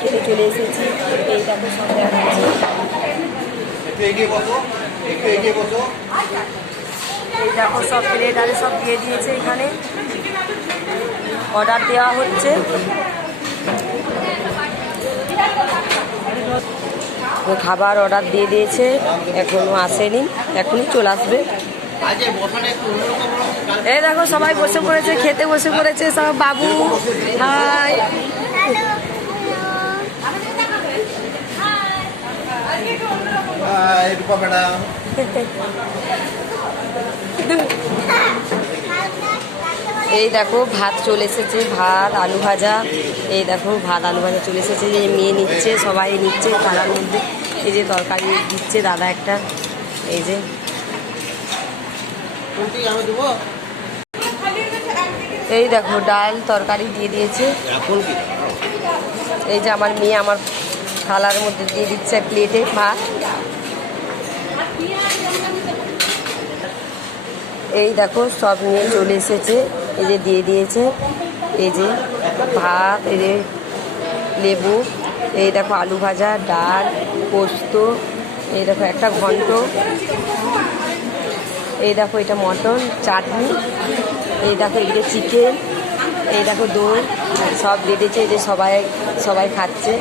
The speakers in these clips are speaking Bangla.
খেতে চলে এসেছি এই দেখো সব প্লেট আরে সব দিয়ে দিয়েছে এখানে। অর্ডার দেওয়া হচ্ছে। খাবার অর্ডার দিয়ে দিয়েছে। এখনও আসেনি। এখনই চলে আসবে। আজ বসাটা একটু অন্যরকম এই দেখো সবাই বসে পড়েছে খেতে বসে পড়েছে সব বাবু হাই এই দেখো ভাত চলে এসেছে ভাত আলু ভাজা। এই দেখো ভাত আলু ভাজা চলে এসেছে যে মেয়ে নিচ্ছে সবাই নিচ্ছে তারার মধ্যে। এই যে তরকারি দিচ্ছে দাদা একটা এই যে। আমি দেবো? এই দেখো ডাল তরকারি দিয়ে দিয়েছে। এই যে আমার মেয়ে আমার থালার মধ্যে দিয়ে দিচ্ছে প্লেটে ভাত। এই দেখো সব নিয়ে চলে এসেছে। এই যে দিয়ে দিয়েছে। এই যে ভাত এই যে লেবু এই দেখো আলু ভাজা ডাল পোস্ত এই দেখো একটা ঘন্ট। এই দেখো এটা মটন চাটনি। এই দেখো এদিকে চিকেন এই দেখো দই, সব এই যে সবাই সবাই খাচ্ছে।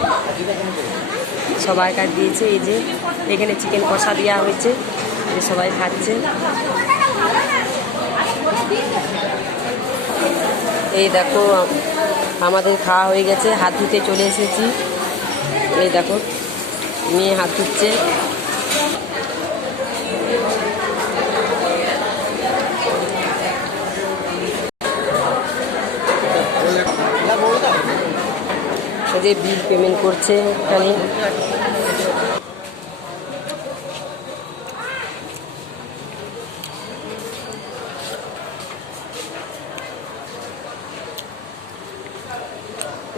সবাইকার দিয়েছে, এই যে এখানে চিকেন কষা দেওয়া হয়েছে যে সবাই খাচ্ছে। এই দেখো, আমাদের খাওয়া হয়ে গেছে, হাত ধুতে চলে এসেছি। এই দেখো, মেয়ে হাত ধুচ্ছে না বলো তো এই যে বিল পেমেন্ট করছে এখানে।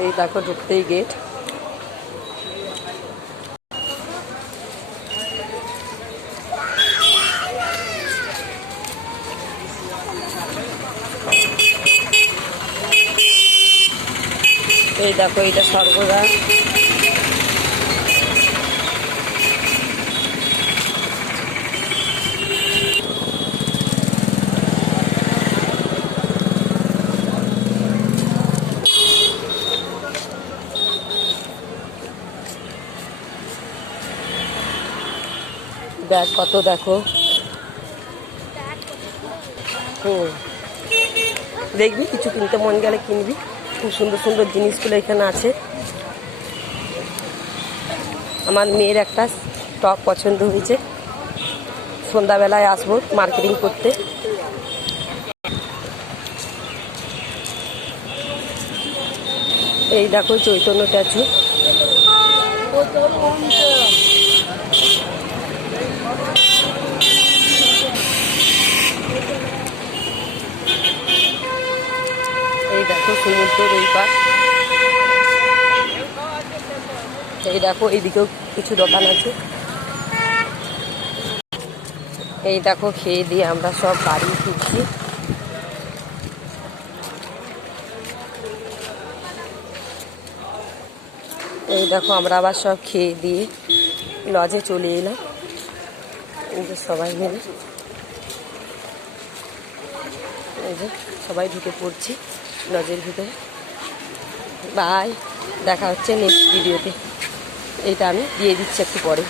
এই দেখো ঢুকতেই গেট এই দেখো এটা সর্বদা। দেখ কত দেখো। হুম দেখবি কিছু কিনতে মন গেলে কিনবি। খুব সুন্দর সুন্দর জিনিসগুলো এখানে আছে। আমার মেয়ের একটা টপ পছন্দ হয়েছে। সন্ধ্যাবেলায় আসব মার্কেটিং করতে। এই দেখো চৈতন্য ট্যাচু এই এই এই দেখো, এইদিকেও কিছু দোকান আছে। এই দেখো, খেয়ে দিয়ে আমরা সব বাড়ি ফিরছি। এই দেখো, আমরা আবার সব খেয়ে দিয়ে লজে চলে এলাম। সবাই মিলে। এই যে সবাই ঢুকে পড়ছি লজের ভিতরে। বাই দেখা হচ্ছে নেক্সট ভিডিওতে এইটা আমি দিয়ে দিচ্ছি একটু পরে।